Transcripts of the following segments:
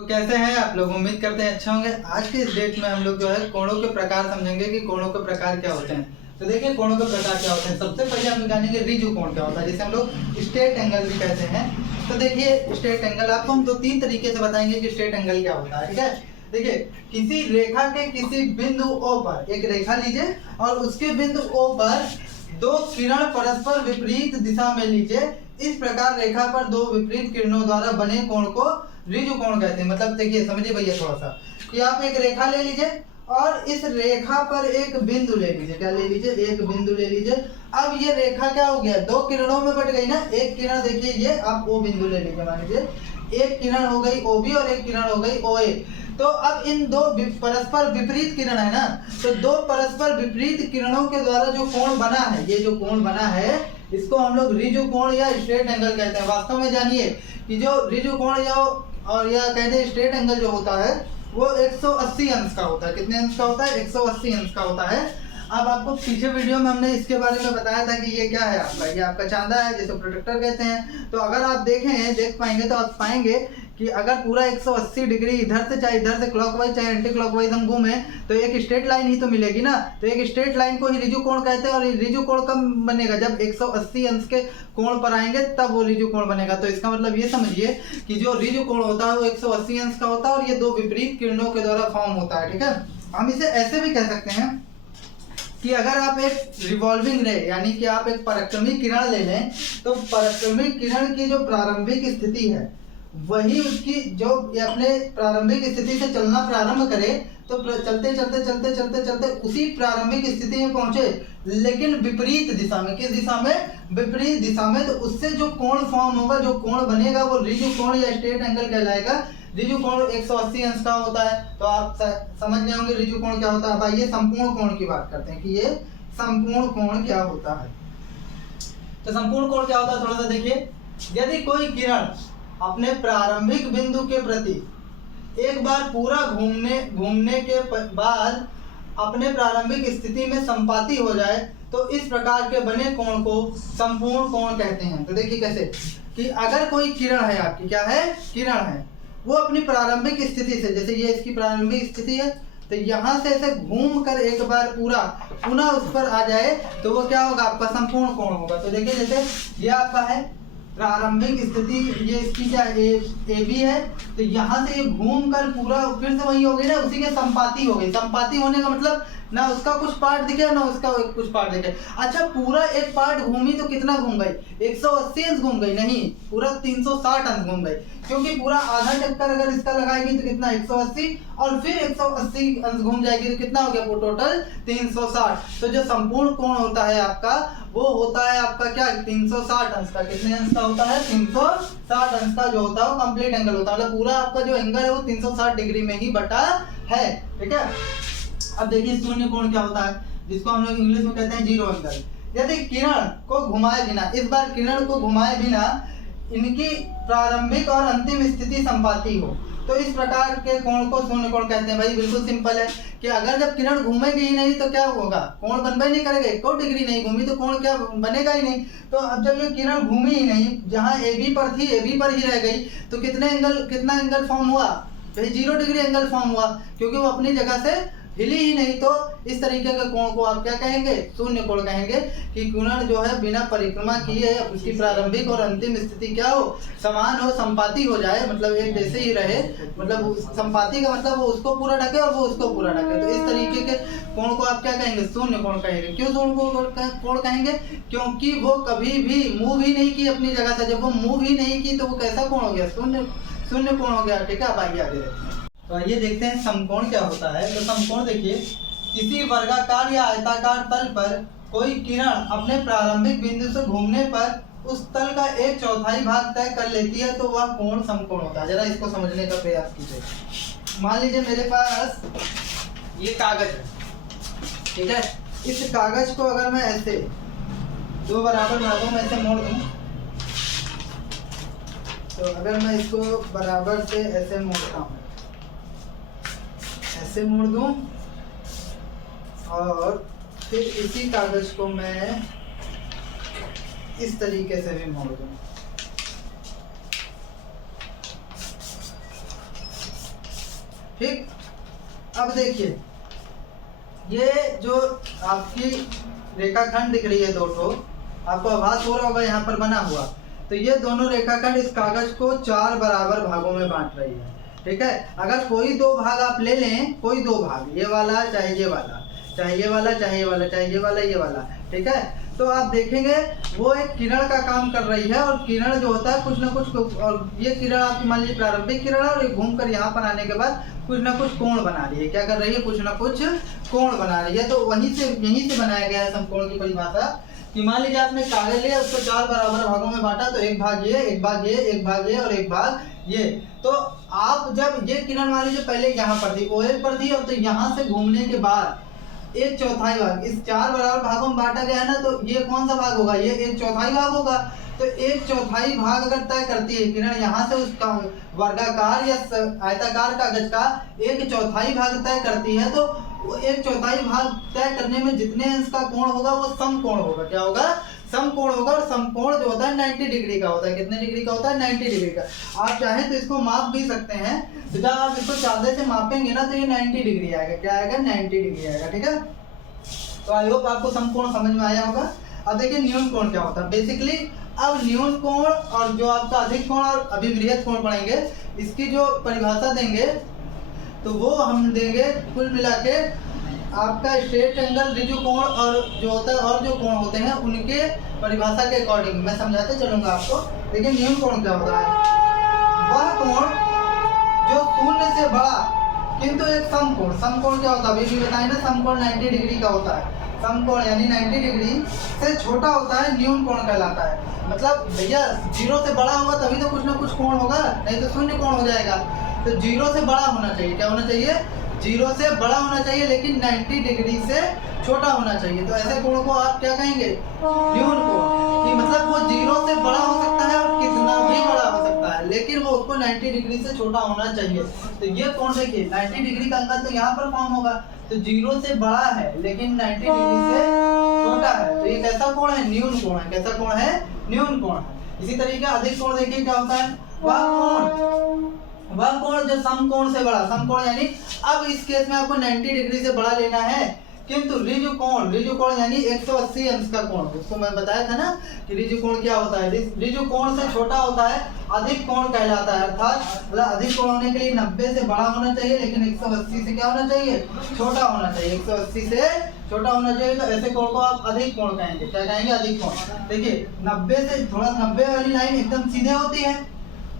तो कैसे हैं आप लोग? उम्मीद करते हैं अच्छे होंगे। आज के इस डेट में हम लोग जो है कोणों के प्रकार समझेंगे कि कोणों के प्रकार क्या होते हैं। तो देखिए कोणों के प्रकार क्या होते हैं। सबसे पहले हम जानेंगे रिजु कोण क्या होता है, जिसे हम लोग स्ट्रेट एंगल भी कहते हैं। तो देखिए स्ट्रेट एंगल आपको हम 2-3 तरीके से बताएंगे कि स्ट्रेट एंगल क्या होता है। ठीक है, देखिए किसी रेखा के किसी बिंदु O पर एक रेखा लीजिए और उसके बिंदु O पर दो किरण परस्पर विपरीत दिशा में लीजिए। इस प्रकार रेखा पर दो विपरीत किरणों द्वारा बने कोण को रिजु कोण कहते हैं। मतलब देखिए समझिए भैया थोड़ा सा कि आप एक रेखा ले लीजिए और इस रेखा पर एक बिंदु ले लीजिए। क्या ले लीजिए? एक बिंदु ले लीजिए। अब ये रेखा क्या हो गया? दो किरणों में बट गई ना। एक किरण देखिए ये आप O बिंदु ले लीजिए, मान लीजिए एक किरण हो गई OB और एक किरण हो गई OA। तो अब इन दो परस्पर विपरीत किरण है ना, तो दो परस्पर विपरीत किरणों के द्वारा जो कोण बना है, ये जो कोण बना है इसको हम लोग रिजु कोण या स्ट्रेट एंगल कहते हैं। वास्तव में जानिए कि जो रिजु कोण या कहते हैं स्ट्रेट एंगल जो होता है वो 180 अंश का होता है। कितने अंश का होता है? 180 अंश का होता है। अब आपको पीछे वीडियो में हमने इसके बारे में बताया था कि ये क्या है आपका, ये आपका चांदा है जिसे प्रोटेक्टर कहते हैं। तो अगर आप देख पाएंगे तो आप पाएंगे कि अगर पूरा 180 डिग्री इधर से चाहे इधर से क्लॉकवाइज चाहे एंटी क्लॉकवाइज हम घूमे तो एक स्ट्रेट लाइन ही तो मिलेगी ना। तो एक स्ट्रेट लाइन को ही रिजु कोण कहते हैं। और रिजु कोण कब बनेगा? जब 180 अंश के कोण पर आएंगे तब वो रिजु कोण बनेगा। तो इसका मतलब ये समझिए कि जो रिजु कोण होता है वो 180 अंश का होता है और ये दो विपरीत किरणों के द्वारा फॉर्म होता है। ठीक है, हम इसे ऐसे भी कह सकते हैं कि अगर आप एक रिवॉल्विंग रे यानी कि आप एक परिक्रमी किरण ले लें तो परिक्रमी किरण की जो प्रारंभिक स्थिति है वही उसकी जो अपने प्रारंभिक स्थिति से चलना प्रारंभ करे तो चलते चलते चलते चलते चलते उसी प्रारंभिक स्थिति में पहुंचे, लेकिन विपरीत दिशा में। किस दिशा में? विपरीत दिशा में। तो उससे जो कोण फॉर्म होगा, जो कोण बनेगा वो रिजु कोण या स्ट्रेट एंगल कहलाएगा। रिजु कोण 180 अंश का होता है। तो आप समझ गए होंगे रिजु कोण क्या होता है। भाई ये संपूर्ण कोण की बात करते हैं कि ये संपूर्ण कोण क्या होता है। तो संपूर्ण कोण क्या होता है थोड़ा सा देखिए। यदि कोई किरण अपने प्रारंभिक बिंदु के प्रति एक बार पूरा घूमने के बाद अपने प्रारंभिक स्थिति में संपाती हो जाए तो इस प्रकार के बने कोण को संपूर्ण कोण कहते हैं। तो देखिए कैसे कि अगर कोई किरण है आपकी, क्या है? किरण है, वो अपनी प्रारंभिक स्थिति से, जैसे ये इसकी प्रारंभिक स्थिति है, तो यहाँ से ऐसे घूम कर एक बार पूरा पुनः उस पर आ जाए तो वो क्या होगा? आपका संपूर्ण कोण होगा। तो देखिए जैसे ये आपका है प्रारंभिक स्थिति, ये इसकी क्या AB है, तो यहाँ से ये घूम कर पूरा फिर से वही हो गई ना, उसी के संपाती हो गई। संपाती होने का मतलब ना उसका कुछ पार्ट दिखे ना उसका कुछ पार्ट दिखे। अच्छा पूरा एक पार्ट घूमी तो कितना घूम गई? 180 अंश घूम गई? नहीं, पूरा 360 अंश घूम गई, क्योंकि पूरा आधा चक्कर अगर इसका लगाएगी तो कितना? 180 और फिर 180 अंश घूम जाएगी तो कितना हो गया? वो टोटल 360। तो जो संपूर्ण कोण होता है आपका वो होता है आपका क्या? 360 अंश का। कितने अंश का होता है? 360 अंश का जो होता है वो कंप्लीट एंगल होता है। मतलब पूरा आपका जो एंगल है वो 360 डिग्री में ही बटा है। ठीक है, अब देखिए शून्य कोण क्या होता है, जिसको हम लोग इंग्लिश में कहते हैं जीरो एंगल। यदि किरण को घुमाए बिना, इस बार किरण को घुमाए बिना इनकी प्रारंभिक और अंतिम स्थिति संपाती हो तो इस प्रकार के कोण को शून्य कोण कहते हैं। भाई बिल्कुल सिंपल है कि अगर जब किरण घूमेगी ही नहीं तो क्या होगा? कोण बनबे नहीं करेगा। 1 डिग्री नहीं घूमी तो कोण क्या बनेगा ही नहीं। तो अब जब ये किरण घूमी ही नहीं, जहाँ AB पर थी AB पर ही रह गई, तो कितना एंगल फॉर्म हुआ? भाई 0 डिग्री एंगल फॉर्म हुआ, क्योंकि वो अपनी जगह से हिली ही नहीं। तो इस तरीके के कोण को आप क्या कहेंगे? शून्य कोण कहेंगे। कि किरण जो है बिना परिक्रमा किए उसकी प्रारंभिक और अंतिम स्थिति क्या हो? समान हो, संपाती हो जाए, मतलब एक जैसे ही रहे। मतलब संपाती का मतलब वो उसको पूरा ढके और वो उसको पूरा ढके। तो इस तरीके के कोण को आप क्या कहेंगे? शून्य कोण कहेंगे। क्यों शून्य कोण कहेंगे? क्योंकि वो कभी भी मूव ही नहीं की अपनी जगह से। जब वो मूव ही नहीं की तो वो कैसा कोण हो गया? शून्य कोण हो गया। ठीक है, अब आइए आगे देखते हैं। तो आइए देखते हैं समकोण क्या होता है। तो समकोण देखिए, किसी वर्गाकार या आयताकार तल पर कोई किरण अपने प्रारंभिक बिंदु से घूमने पर उस तल का 1/4 भाग तय कर लेती है तो वह कोण समकोण होता है। जरा इसको समझने का प्रयास कीजिए। मान लीजिए मेरे पास ये कागज है, ठीक है। इस कागज को अगर मैं ऐसे दो बराबर भागों में ऐसे मोड़ दूं, तो अगर मैं इसको बराबर से ऐसे मोड़ता हूं, ऐसे मोड़ दूं और फिर इसी कागज को मैं इस तरीके से भी मोड़ दूं, ठीक। अब देखिए ये जो आपकी रेखाखंड दिख रही है दो ठो, आपको आभास हो रहा होगा यहाँ पर बना हुआ, तो ये दोनों रेखाखंड इस कागज को 4 बराबर भागों में बांट रही है, ठीक है। अगर कोई दो भाग आप ले लें, कोई दो भाग, ये वाला चाहे ये वाला, चाहे ये वाला चाहे ये वाला, चाहे ये वाला ये वाला, ठीक है, तो आप देखेंगे वो एक किरण का काम कर रही है, और किरण जो होता है कुछ ना कुछ, और ये किरण आपकी मान लीजिए प्रारंभिक किरण है, और ये घूम कर यहाँ पर आने के बाद कुछ ना कुछ कोण बना रही है। क्या कर रही है? कुछ ना कुछ कोण बना रही है। तो यहीं से बनाया गया है समकोण की परिभाषा कि मान लीजिए आपने कागज लिया, उसको 4 बराबर भागों में बांटा, तो एक भाग ये, एक भाग ये, एक भाग ये और एक भाग ये। तो आप जब ये किरण मान लीजिए पहले यहाँ पर थी, OA पर थी, और तो यहाँ से घूमने के बाद 1/4 भाग इस 4 बराबर भागों में बांटा गया है ना, तो ये कौन सा भाग होगा? ये 1/4 भाग होगा। तो 1/4 भाग अगर तय करती है किरण यहाँ से उसका वर्गाकार या आयताकार कागज का 1/4 भाग तय करती है, तो 1/4 भाग तय करने में जितने अंश का कोण होगा वो समकोण होगा। क्या होगा? समकोण होगा। और समकोण जो होता है 90 डिग्री का होता है। कितने डिग्री का होता है? 90 डिग्री का। आप चाहें तो इसको माप भी सकते हैं, तो जब आप इसको चादर से मापेंगे ना, तो ये 90 डिग्री आएगा। क्या आएगा? 90 डिग्री आएगा, ठीक है। तो आई होप आपको समकोण समझ में आया होगा। अब देखिए न्यून कोण क्या होता है। बेसिकली अब न्यून कोण और जो आपका अधिक कोण और अभिवृहत कोण पढ़ेंगे, इसकी जो परिभाषा देंगे तो वो हम देंगे कुल मिला के आपका स्ट्रेट एंगल, ऋजु कोण और जो होता है और जो कोण होते हैं उनके परिभाषा के अकॉर्डिंग मैं समझाते चलूंगा आपको। देखिए न्यून कोण क्या होता है? वह कोण जो शून्य से बड़ा किंतु एक समकोण। समकोण क्या होता है? अभी भी बताए ना, समकोण 90 डिग्री का होता है। समकोण यानी 90 डिग्री से छोटा होता है, न्यून कोण कहलाता है। मतलब भैया 0 से बड़ा होगा तभी तो कुछ ना कुछ कोण होगा, नहीं तो शून्य कोण हो जाएगा। तो 0 से बड़ा होना चाहिए। क्या होना चाहिए? 0 से बड़ा होना चाहिए, लेकिन 90 डिग्री से छोटा होना चाहिए। तो ऐसे कोण को आप क्या कहेंगे? न्यून कोण। कि मतलब वो 0 से बड़ा हो सकता है और कितना भी बड़ा हो सकता है, लेकिन वो उसको 90 डिग्री से छोटा होना चाहिए। तो ये कोण देखिए 90 डिग्री का एंगल तो यहाँ पर फॉर्म होगा, तो 0 से बड़ा है लेकिन 90 डिग्री से छोटा है, तो ये कैसा कोण है? न्यून कोण है। कैसा कोण है? न्यून कोण है। इसी तरीके अधिक कोण देखिए क्या होता है? वह कोण जो समकोण से बड़ा। समकोण यानी अब इस केस में आपको 90 डिग्री से बड़ा लेना है, किंतु ऋजु कोण यानी 180 अंश का कोण। उसको मैं बताया था ना कि ऋजु कोण क्या होता है। ऋजु कोण से छोटा होता है, अधिक कोण कहलाता है। अर्थात मतलब अधिक कोण होने के लिए 90 से बड़ा होना चाहिए, लेकिन 180 से क्या होना चाहिए? छोटा होना चाहिए। 180 से छोटा होना चाहिए। तो ऐसे कोण को आप अधिक कोण कहेंगे। क्या कहेंगे? अधिक कोण। देखिए 90 से थोड़ा 90 वाली लाइन एकदम सीधे होती है,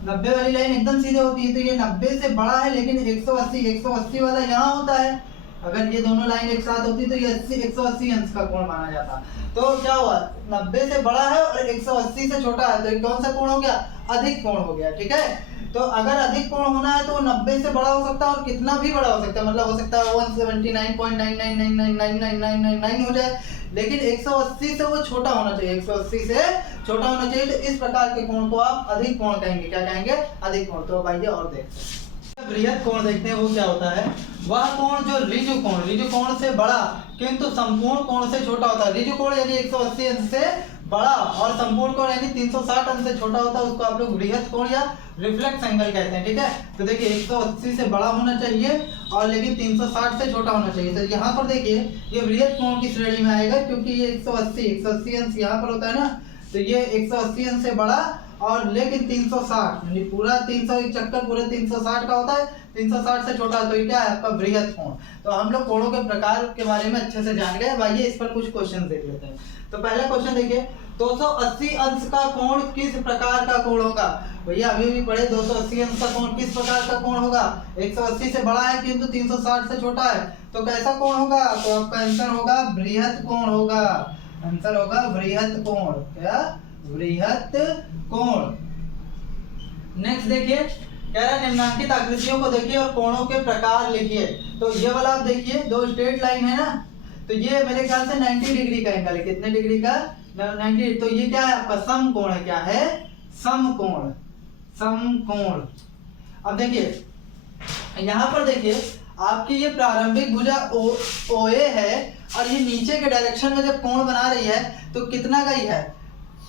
90 वाली लाइन एकदम सीधे होती है, तो ये 90 से बड़ा है, लेकिन 180 वाला यहाँ होता है। अगर ये दोनों लाइन एक साथ होती तो ये 180 अंश का कोण माना जाता। तो क्या हुआ? 90 से बड़ा है और 180 से छोटा है, तो कौन सा कोण हो गया? अधिक कोण हो गया, ठीक है। तो अगर अधिक कोण होना है तो 90 से बड़ा हो सकता है और कितना भी बड़ा हो सकता है, मतलब हो सकता है 179.99999999 हो जाए, लेकिन 180 से वो छोटा होना चाहिए। 180 से छोटा होना चाहिए। तो इस प्रकार के कोण को आप अधिक कोण कहेंगे। क्या कहेंगे? अधिक कोण। तो आइए और देखते हैं बृहत कोण देखते हैं वो क्या होता है। वह कोण जो ऋजु कोण से बड़ा किंतु संपूर्ण कोण से छोटा होता है। ऋजु कोण यानी 180 अंश से बड़ा और संपूर्ण कोण यानी 360 अंश से छोटा होता है, उसको आप लोग बृहत कोण या रिफ्लेक्स एंगल कहते हैं, ठीक है। तो देखिए 180 से बड़ा होना चाहिए और लेकिन 360 से छोटा होना चाहिए। तो यहाँ पर देखिए ये बृहत कोण की श्रेणी में आएगा, क्योंकि ये 180 अंश यहाँ पर होता है ना, तो ये 180 अंश से बड़ा और लेकिन 360 यानी पूरा 300 एक चक्कर पूरे 360 का होता है, 360 से छोटा। तो ये क्या है? आपका बृहत कोण। तो हम लोग कोणों के प्रकार के बारे में अच्छे से जान गए। अब आइए इस पर कुछ क्वेश्चन देख लेते हैं। तो पहला क्वेश्चन देखिए, 280 अंश का कोण किस प्रकार का कोण होगा? भैया अभी भी पढ़े 280 अंश का कोण किस प्रकार का कोण होगा? 180 से बड़ा है किंतु 360 से छोटा है, तो कैसा कोण होगा? तो आपका आंसर होगा बृहत कोण होगा। आंसर होगा बृहत कोण। क्या? बृहत कोण। नेक्स्ट देखिए, कह रहा है निम्नलिखित आकृतियों को देखिए और कोणों के प्रकार लिखिए। तो ये वाला आप देखिए, दो स्ट्रेट लाइन है ना, तो ये मेरे ख्याल से 90 डिग्री का एंगल है। कितने डिग्री का? 90। तो ये क्या है? आपका समकोण है। क्या है? समकोण। समकोण। अब देखिए यहाँ पर देखिए आपकी ये प्रारंभिक भुजा OA है और ये नीचे के डायरेक्शन में जब कोण बना रही है तो कितना का ही है?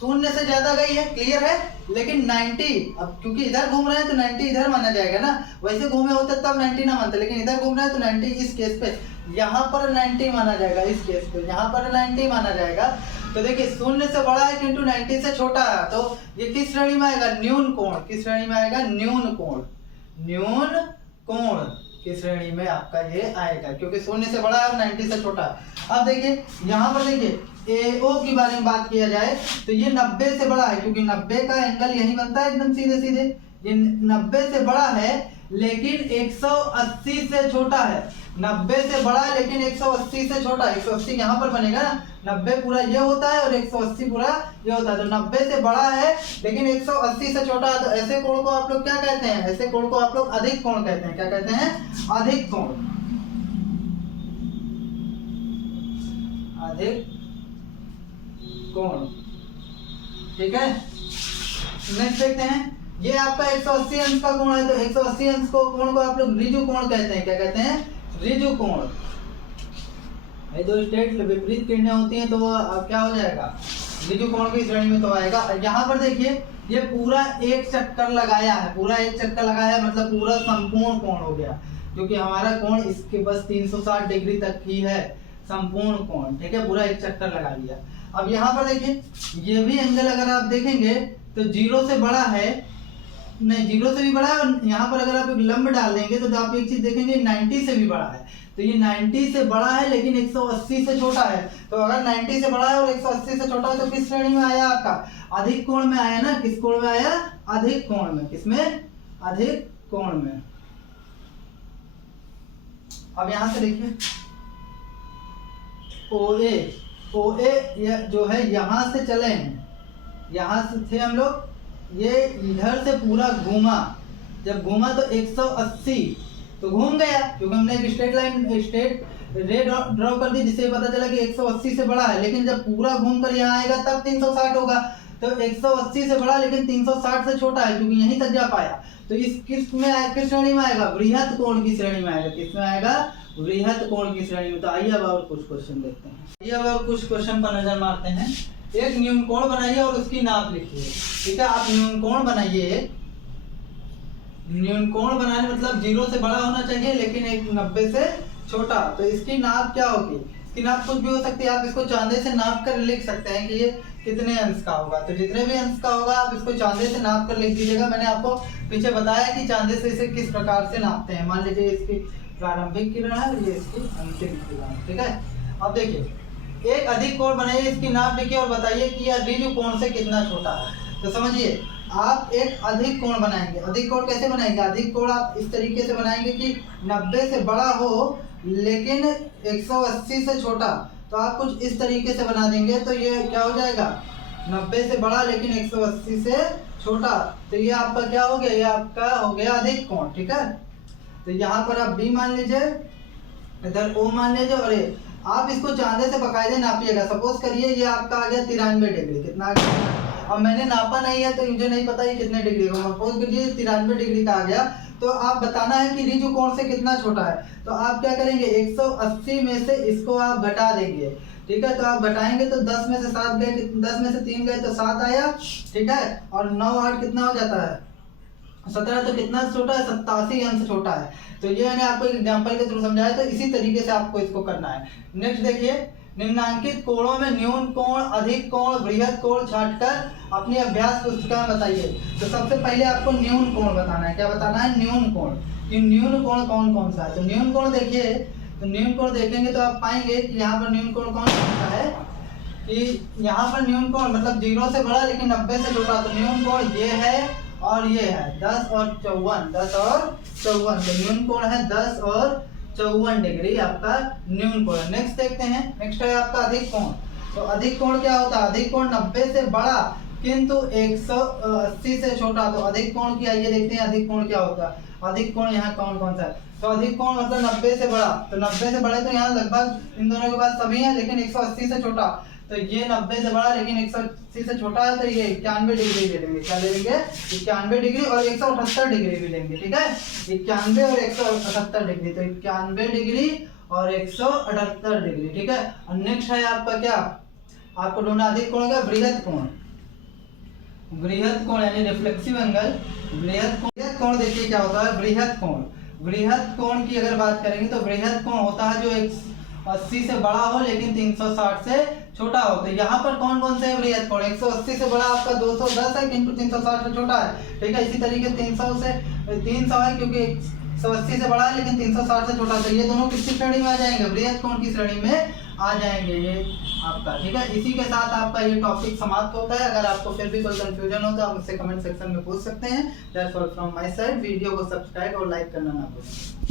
शून्य से ज्यादा गई है, क्लियर है, लेकिन 90 अब क्योंकि इधर घूम रहे हैं तो 90 इधर माना जाएगा ना, वैसे घूमे होते तब 90 ना मानते, लेकिन इधर घूम रहे हैं तो 90 इस केस पे यहाँ पर 90 माना जाएगा, इस केस पे यहाँ पर 90 माना जाएगा। तो देखिए शून्य से बड़ा है किंतु 90 से छोटा है, तो ये किस श्रेणी में आएगा, न्यून कोण, किस श्रेणी में आएगा, न्यून कोण, न्यून कोण की श्रेणी में आपका ये आएगा, क्योंकि शून्य से बड़ा है और 90 से छोटा है। अब देखिए यहाँ पर देखिए AO की बारे में बात किया जाए तो ये 90 से बड़ा है, क्योंकि 90 का एंगल यही बनता है एकदम सीधे सीधे, ये 90 से बड़ा है लेकिन 180 से छोटा है, 90 से बड़ा है लेकिन 180 से छोटा है, 180 यहाँ पर बनेगा ना, 90 पूरा ये होता है और 180 पूरा ये होता है, तो 90 से बड़ा है लेकिन 180 से छोटा है, तो ऐसे कोण को आप लोग क्या कहते हैं, ऐसे कोण को आप लोग अधिक कोण कहते हैं, क्या कहते हैं, अधिक कोण, अधिक कोण, ठीक है। नेक्स्ट देखते हैं, ये आपका 180 अंश का कोण है, तो 180 अंश को कोण को आप लोग ऋजु कोण कहते हैं, क्या कहते हैं, ऋजु कोण। ये जो स्टेट विपरीत किरणें होती हैं तो वो क्या हो जाएगा, ऋजु कोण की श्रेणी में तो आएगा। यहाँ पर देखिए ये पूरा एक चक्कर लगाया है, पूरा एक चक्कर लगाया है, मतलब पूरा संपूर्ण कोण हो गया, क्योंकि हमारा कोण इसके बस 360 डिग्री तक ही है, संपूर्ण कोण, ठीक है, पूरा एक चक्कर लगा लिया। अब यहाँ पर देखिए ये भी एंगल अगर आप देखेंगे तो 0 से बड़ा है, नहीं 0 से भी बड़ा है, और यहाँ पर अगर आप एक लंब डाल देंगे तो आप एक चीज देखेंगे 90 से भी बड़ा है, तो ये 90 से बड़ा है लेकिन 180 से छोटा है, तो अगर 90 से बड़ा है और 180 से छोटा है तो किस श्रेणी में आया आपका, अधिक कोण में आया ना, किस कोण में आया, अधिक कोण में, किसमें, अधिक कोण में। अब यहाँ से देखिए OA जो है यहाँ से चले हैं, यहाँ से थे हम लोग, ये इधर से पूरा घूमा, जब घूमा तो 180 तो घूम गया, क्योंकि हमने एक straight line straight ray draw कर दी जिससे पता चला कि 180 से बड़ा है, लेकिन जब पूरा घूम कर यहाँ आएगा तब 360 होगा, तो 180 से बड़ा लेकिन 360 से छोटा है, क्योंकि यहीं तक जा पाया, तो इस किस में, किस श्रेणी में आएगा, बृहत कोण की श्रेणी में आएगा, किसमें आएगा, बृहत कोण की श्रेणी में। तो आइए अब और कुछ क्वेश्चन देखते हैं, आइए अब और कुछ क्वेश्चन पर नजर मारते हैं। एक न्यून कोण बनाइए और उसकी नाप लिखिए, ठीक है, आप न्यून कोण बनाइए, न्यून कोण बनाने मतलब 0 से बड़ा होना चाहिए लेकिन एक 90 से छोटा, तो इसकी नाप क्या होगी, इसकी नाप कुछ भी हो सकती है, आप इसको चांदे से नाप कर लिख सकते हैं कि ये कितने अंश का होगा, तो जितने भी अंश का होगा आप इसको चांदे से नाप कर लिख दीजिएगा। मैंने आपको पीछे बताया कि चांदे से इसे किस प्रकार से नापते हैं, मान लीजिए इसकी प्रारंभिक किरण है और ये इसकी अंतिम किरण, ठीक है। अब देखिए एक अधिक कोण बनाइए, इसकी नाप लिखिए और बताइए कि यह ऋजु कोण से कितना छोटा है। तो समझिए आप एक अधिक कोण बनाएंगे, अधिक कोण कैसे बनाएंगे, अधिक कोण आप इस तरीके से बनाएंगे कि 90 से बड़ा हो लेकिन 180 से छोटा, तो आप कुछ इस तरीके से बना देंगे, तो ये क्या हो जाएगा, 90 से बड़ा लेकिन 180 से छोटा, तो ये आपका क्या हो गया, ये आपका हो गया अधिक कोण, ठीक है। तो यहाँ पर आप B मान लीजिए, इधर O मान लीजिए, और आप इसको चांदे से बकायदे नापिएगा। सपोज करिए ये आपका आ गया 93 डिग्री, कितना आ गया, और मैंने नापा नहीं है तो मुझे नहीं पता ये कितने डिग्री का, सपोज करिए 93 डिग्री का आ गया, तो आप बताना है कि ऋजु कोण से कितना छोटा है, तो आप क्या करेंगे 180 में से इसको आप घटा देंगे, ठीक है, तो आप घटाएंगे तो 10 में से 7 गए, 10 में से 3 गए तो 7 आया, ठीक है, और 9 8 कितना हो जाता है 17, तो कितना छोटा है, 87 अंश छोटा है। तो ये मैंने आपको एक एग्जांपल के थ्रू समझाया, तो इसी तरीके से आपको इसको करना है। नेक्स्ट देखिए, निम्नांकित कोणों में न्यून कोण, अधिक कोण, बृहत कोण छांटकर अपनी अभ्यास पुस्तिका में बताइए। तो सबसे पहले आपको न्यून कोण बताना है, क्या बताना है, न्यून कोण, कि न्यून कोण कौन कौन सा है। तो न्यून कोण देखिए, तो न्यून कोण देखेंगे तो आप पाएंगे कि यहाँ पर न्यून कोण कौन सा है, कि यहाँ पर न्यून कोण मतलब 0 से बड़ा लेकिन 90 से छोटा, तो न्यून कोण ये है और ये है 10 और 54, तो न्यून कोण है 10 और 54 डिग्री आपका न्यून कोण। नेक्स्ट देखते हैं, नेक्स्ट है आपका अधिक कोण। तो अधिक कोण क्या होता है, अधिक कोण 90 से बड़ा किंतु 180 से छोटा, तो अधिक कोण की आइए देखते हैं अधिक कोण क्या होता है। अधिक कोण यहाँ कौन कौन सा है, तो अधिक कोण मतलब 90 से बड़ा, तो 90 से बड़े तो यहाँ लगभग इन दोनों के पास सभी हैं, लेकिन 180 से छोटा, तो ये 90 से बड़ा लेकिन 180 से छोटा है, तो ये 91 डिग्री ले लेंगे, क्या ले लेंगे 91 डिग्री, और 178 डिग्री भी लेंगे, ठीक है, 91 और 178 डिग्री, तो 91 डिग्री और 178 डिग्री, ठीक है। और नेक्स्ट है आपका क्या, आपको ढूंढना अधिक कोण का बृहत कोण, वृहद कोण यानी रिफ्लेक्सिव एंगल, वृहद कोण देखिए क्या होता है, वृहद कोण, वृहद कोण की अगर बात करेंगे तो वृहद कोण होता है जो 180 से बड़ा हो लेकिन 360 से छोटा हो। तो यहाँ पर कौन कौन से है वृहद कोण, 180 से बड़ा आपका 210 है किंतु 360 से छोटा है, ठीक है। इसी तरीके 300 है क्योंकि 180 से बड़ा है लेकिन 360 से छोटा है, तो ये दोनों किसकी श्रेणी में आ जाएंगे, वृहद कोण की श्रेणी में आ जाएंगे ये आपका, ठीक है। इसी के साथ आपका ये टॉपिक समाप्त होता है। अगर आपको फिर भी कोई कंफ्यूजन हो तो आप मुझसे कमेंट सेक्शन में पूछ सकते हैं। That's all from my side. Video को सब्सक्राइब और लाइक करना ना भूलें।